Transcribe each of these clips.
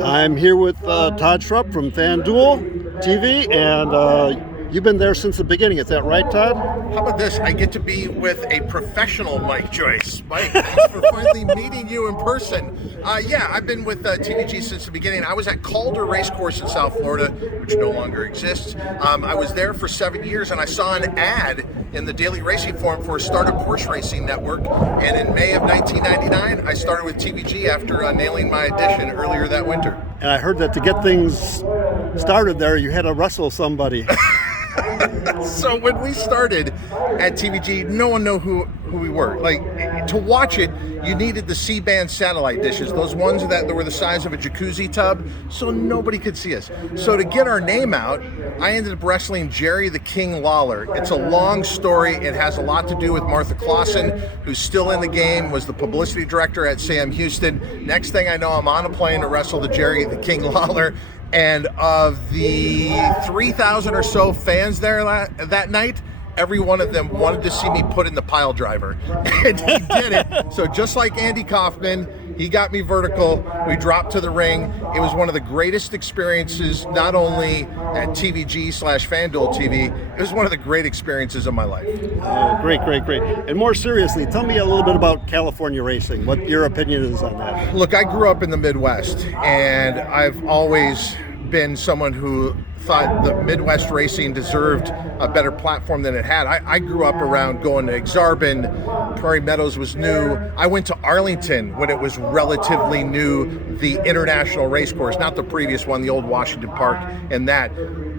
I'm here with Todd Schrupp from FanDuel TV, and you've been there since the beginning. Is that right, Todd? How about this? I get to be with a professional Mike Joyce. Mike, thanks for finally meeting you in person. Yeah, I've been with TVG since the beginning. I was at Calder Racecourse in South Florida, which no longer exists. I was there for 7 years, and I saw an ad in the Daily Racing Forum for a startup horse racing network. And in May of 1999, I started with TVG after nailing my audition earlier that winter. And I heard that to get things started there, you had to wrestle somebody. So when we started at TVG, no one knew who we were. Like, to watch it, you needed the C-band satellite dishes, those ones that were the size of a jacuzzi tub, so nobody could see us. So to get our name out, I ended up wrestling Jerry the King Lawler. It's a long story. It has a lot to do with Martha Clausen, who's still in the game, was the publicity director at Sam Houston. Next thing I know, I'm on a plane to wrestle the Jerry the King Lawler. And of the 3,000 or so fans there that night, every one of them wanted to see me put in the pile driver. And he did it. So just like Andy Kaufman, he got me vertical. We dropped to the ring. It was one of the greatest experiences, not only at TVG/FanDuel TV, it was one of the great experiences of my life. Great. And more seriously, tell me a little bit about California racing, what your opinion is on that. Look, I grew up in the Midwest, and I've always been someone who thought the Midwest racing deserved a better platform than it had. I grew up around going to Exarban. Prairie Meadows was new. I went to Arlington when it was relatively new, the international race course, not the previous one, the old Washington Park and that.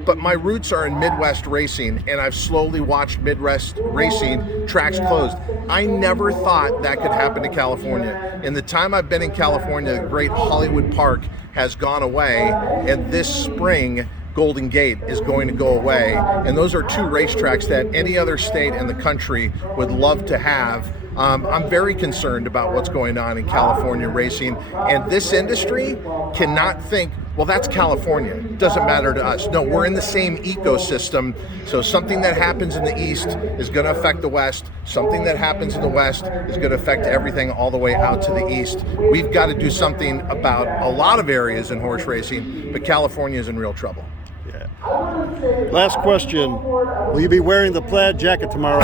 But my roots are in Midwest racing, and I've slowly watched Midwest racing tracks closed. I never thought that could happen to California. In the time I've been in California, the great Hollywood Park has gone away, and this spring, Golden Gate is going to go away. And those are two racetracks that any other state in the country would love to have. I'm very concerned about what's going on in California racing, and this industry cannot think, well, that's California, it doesn't matter to us. No, we're in the same ecosystem, so something that happens in the East is going to affect the West. Something that happens in the West is going to affect everything all the way out to the East. We've got to do something about a lot of areas in horse racing, but California is in real trouble. Yeah. Last question. Will you be wearing the plaid jacket tomorrow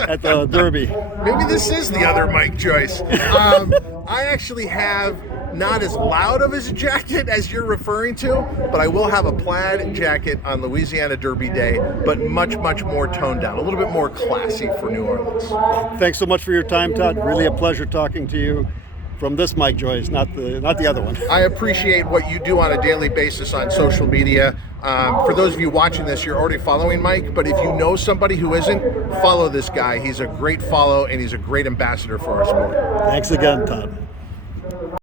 at the Derby? Maybe this is the other Mike Joyce. I actually have not as loud of a jacket as you're referring to, but I will have a plaid jacket on Louisiana Derby Day, but much more toned down, a little bit more classy for New Orleans. Thanks so much for your time, Todd. Really a pleasure talking to you. From this Mike Joyce, not the other one. I appreciate what you do on a daily basis on social media. For those of you watching this, you're already following Mike, but if you know somebody who isn't, follow this guy. He's a great follow, and he's a great ambassador for our sport. Thanks again, Todd.